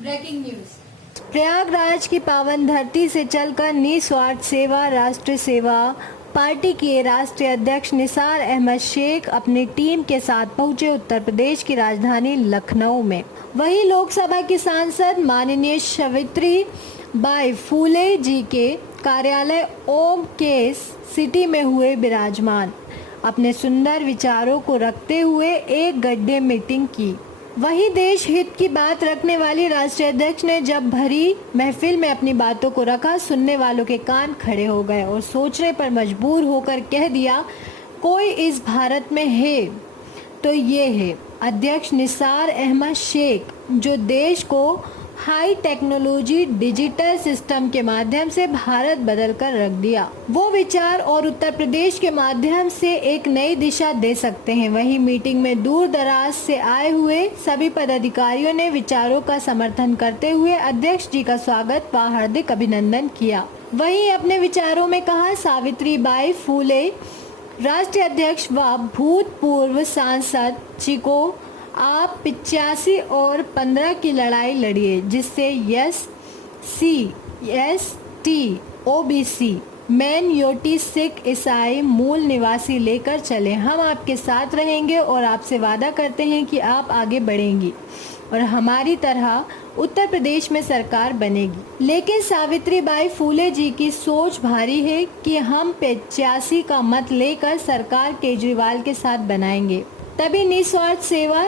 Breaking news. Prayagraj की पावन धरती से चलकर निस्वार्थ सेवा राष्ट्र सेवा पार्टी के राष्ट्रीय अध्यक्ष निसार अहमद शेख अपनी टीम के साथ पहुंचे उत्तर प्रदेश की राजधानी लखनऊ में। वहीं लोकसभा की सांसद माननीय सावित्री बाई फूले जी के कार्यालय ओम केस सिटी में हुए विराजमान। अपने सुंदर विचारों को रखते हुए एक गड्ढे मीटिंग की। वहीं देश हित की बात रखने वाली राष्ट्रीय अध्यक्ष ने जब भरी महफिल में अपनी बातों को रखा, सुनने वालों के कान खड़े हो गए और सोचने पर मजबूर होकर कह दिया, कोई इस भारत में है तो ये है अध्यक्ष निसार अहमद शेख, जो देश को हाई टेक्नोलॉजी डिजिटल सिस्टम के माध्यम से भारत बदल कर रख दिया। वो विचार और उत्तर प्रदेश के माध्यम से एक नई दिशा दे सकते हैं। वहीं मीटिंग में दूर दराज से आए हुए सभी पदाधिकारियों ने विचारों का समर्थन करते हुए अध्यक्ष जी का स्वागत व हार्दिक अभिनंदन किया। वहीं अपने विचारों में कहा, सावित्री बाई फूले राष्ट्रीय अध्यक्ष व भूतपूर्व सांसद जी को आप 85 और 15 की लड़ाई लड़िए, जिससे SC, ST, OBC, मैनयोटी, सिख, ईसाई, मूल निवासी लेकर चले। हम आपके साथ रहेंगे और आपसे वादा करते हैं कि आप आगे बढ़ेंगी और हमारी तरह उत्तर प्रदेश में सरकार बनेगी। लेकिन सावित्री बाई फूले जी की सोच भारी है कि हम 85 का मत लेकर सरकार केजरीवाल के साथ बनाएंगे। तभी निस्वार्थ सेवा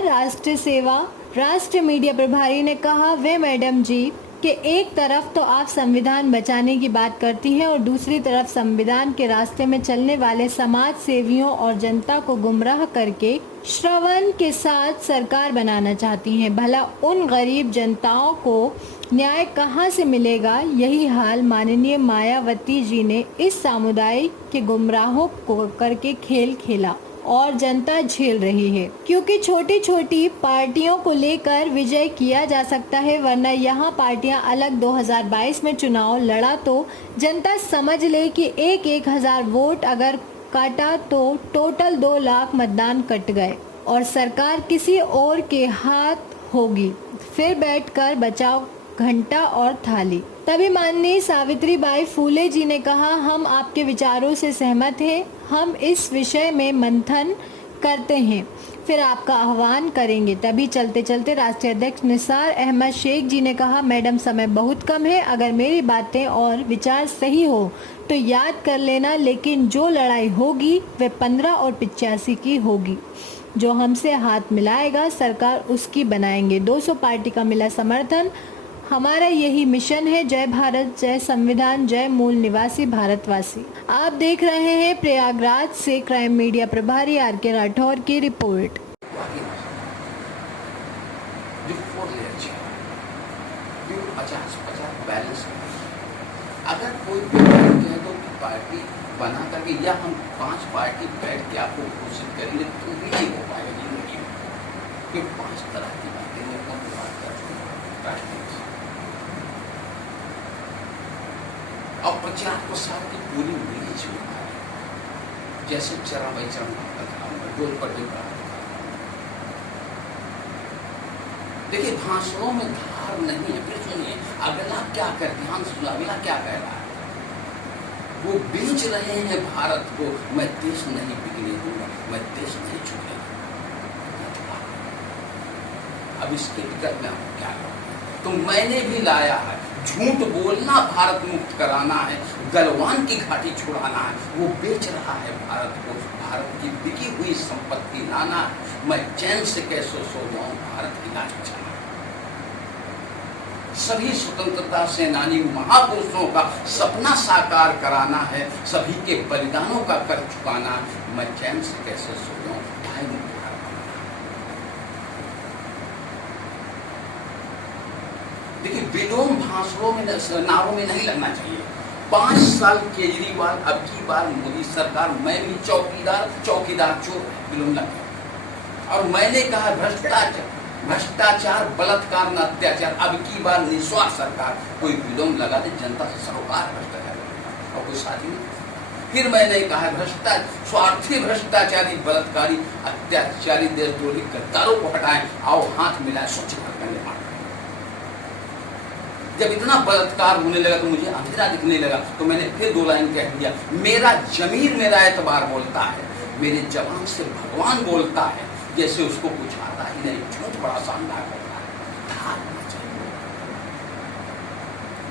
राष्ट्रीय मीडिया प्रभारी ने कहा, वे मैडम जी कि एक तरफ तो आप संविधान बचाने की बात करती हैं और दूसरी तरफ संविधान के रास्ते में चलने वाले समाज सेवियों और जनता को गुमराह करके श्रवण के साथ सरकार बनाना चाहती हैं। भला उन गरीब जनताओं को न्याय कहां से मिलेगा? यही हाल माननीय मायावती जी ने इस समुदाय के गुमराहों को करके खेल खेला और जनता झेल रही है, क्योंकि छोटी छोटी पार्टियों को लेकर विजय किया जा सकता है, वरना यहाँ पार्टियां अलग 2022 में चुनाव लड़ा तो जनता समझ ले कि एक हजार वोट अगर काटा तो टोटल 2 लाख मतदान कट गए और सरकार किसी और के हाथ होगी। फिर बैठकर बचाओ घंटा और थाली। तभी माननीय सावित्री बाई फूले जी ने कहा, हम आपके विचारों से सहमत हैं, हम इस विषय में मंथन करते हैं, फिर आपका आह्वान करेंगे। तभी चलते चलते राष्ट्रीय अध्यक्ष निसार अहमद शेख जी ने कहा, मैडम समय बहुत कम है, अगर मेरी बातें और विचार सही हो तो याद कर लेना, लेकिन जो लड़ाई होगी वह 15 और 85 की होगी। जो हमसे हाथ मिलाएगा सरकार उसकी बनाएंगे। 200 पार्टी का मिला समर्थन। हमारा यही मिशन है। जय भारत, जय संविधान, जय मूल निवासी भारतवासी। आप देख रहे हैं प्रयागराज से क्राइम मीडिया प्रभारी RK राठौर की रिपोर्ट। अगर कोई तो पार्टी बना करके या हम 5 पार्टी बैठ के आपको घोषित करेंगे तो भी नहीं हो पाएगा जिंदगी में, क्योंकि 5 तरह की बातें लोगों की बात करते हैं राष्ट्रीय और प्रचार प्रसार की पूरी मिली जुली, जैसे चरा वैचरण गोल पर देखिए भाषणों में धार नहीं है। फिर सुनिए अगला क्या कर, ध्यान से अगला क्या कह रहा है, वो बेच रहे हैं भारत को, मैं देश नहीं बिकने दूंगा, मैं देश नहीं छूने दूंगा। अब इसके विकल्प में आपको क्या करूं? तो मैंने भी लाया है, झूठ बोलना भारत मुक्त कराना है, गलवान की घाटी छुड़ाना है। वो बेच रहा है भारत को, भारत की बिकी हुई संपत्ति लाना है। मैं चैन से कैसे सो जाऊं, भारत की लाठी चलाना। सभी स्वतंत्रता सेनानी महापुरुषों का सपना साकार कराना है, सभी के बलिदानों का कर चुकाना। मैं चैन से कैसे सो जाऊं, भाई मुक्त। देखिए विलोम भाषणों में नारों में नहीं लगना चाहिए। 5 साल केजरीवाल, अब की बार मोदी सरकार, मैं भी चौकीदार चोर विलोम लग गया। और मैंने कहा भ्रष्टाचार बलात्कार न अत्याचार, अब की बार निस्वार्थ सरकार, कोई विलोम लगा दे जनता से सरोकार भ्रष्टाचार और कोई साथी नहीं। फिर मैंने कहा स्वार्थी भ्रष्टाचारी बलात्कारी अत्याचारी देशद्रोही गद्दारों को हटाएं, आओ हाथ मिलाएं स्वच्छ भारत का निर्माण। जब इतना बलात्कार होने लगा तो मुझे अंधेरा दिखने लगा, तो मैंने फिर 2 लाइन कह दिया, मेरा जमीर मेरा एतबार बोलता है, मेरे जवान से भगवान बोलता है, जैसे उसको कुछ आता ही नहीं। झूठ बड़ा शानदार होता है, धार होना चाहिए।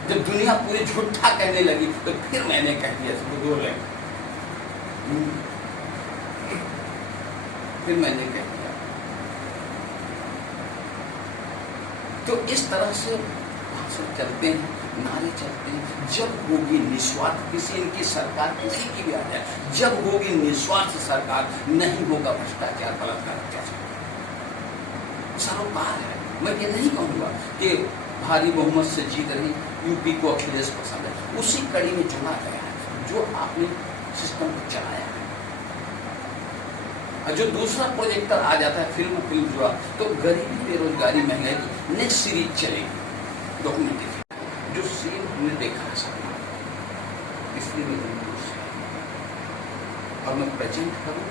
जब दुनिया पूरी झूठा कहने लगी तो फिर मैंने कह दिया इसको 2 लाइन, फिर मैंने कह दिया। तो इस तरह से भाषण चलते हैं, नारे चलते हैं। जब होगी निस्वार्थ, किसी इनकी सरकार किसी की भी आ जाए, जब होगी निस्वार्थ सरकार, नहीं होगा भ्रष्टाचार, बलात्कार, अत्याचार। सरोकार है। मैं ये नहीं कहूँगा कि भारी बहुमत से जीत रही यूपी को अखिलेश पसंद है, उसी कड़ी में चुना गया है जो आपने सिस्टम को चलाया है। और जो दूसरा प्रोजेक्टर आ जाता है फिल्म जुड़ा, तो गरीबी, बेरोजगारी, महंगाई की नेक्स्ट सीरीज चलेगी डॉक्यूमेंट्री, जो सीन हमने देखा है सबका, इसलिए मैं खुश है और मैं प्रेजेंट करूँ।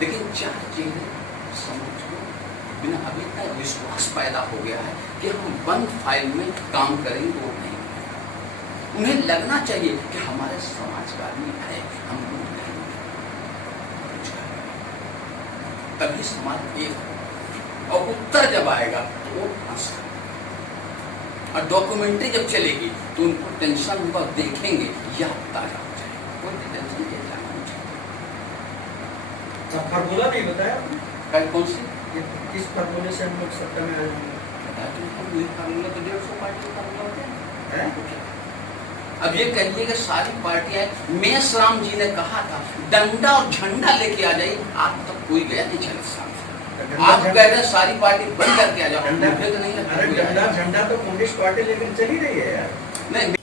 लेकिन 4 चीजें समझ को बिना अभी तक विश्वास पैदा हो गया है कि हम बंद फाइल में काम करेंगे, वो नहीं। उन्हें लगना चाहिए कि हमारे समाजवादी है, हमको नहीं, तभी समाज एक हो। और उत्तर जब आएगा तो वो फंस, और डॉक्यूमेंट्री जब चलेगी तो उनको टेंशन होगा, देखेंगे याद ताजा हो जाएगा, कोई टेंशन के जाना नहीं चाहिए। फार्मूला नहीं बताया आपने? कल कौन सी किस फार्मूले से हम लोग सत्ता में आए होंगे? फार्मूला तो 150 पार्टी फार्मूला होते हैं। हैं? अब ये कहिए कि सारी पार्टियां, मेष राम जी ने कहा था डंडा और झंडा लेके आ जाइए, आज तक कोई गया नहीं 40 साल से। आप कह रहे हैं सारी पार्टी बंद करके आ जाओ, मुझे तो नहीं लगता। अरे डंडा झंडा तो कम्युनिस्ट पार्टी लेकर चली रही है यार। नहीं,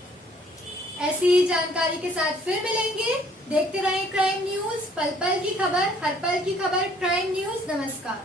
ऐसी ही जानकारी के साथ फिर मिलेंगे। देखते रहें क्राइम न्यूज, पल पल की खबर, हर पल की खबर। क्राइम न्यूज, नमस्कार।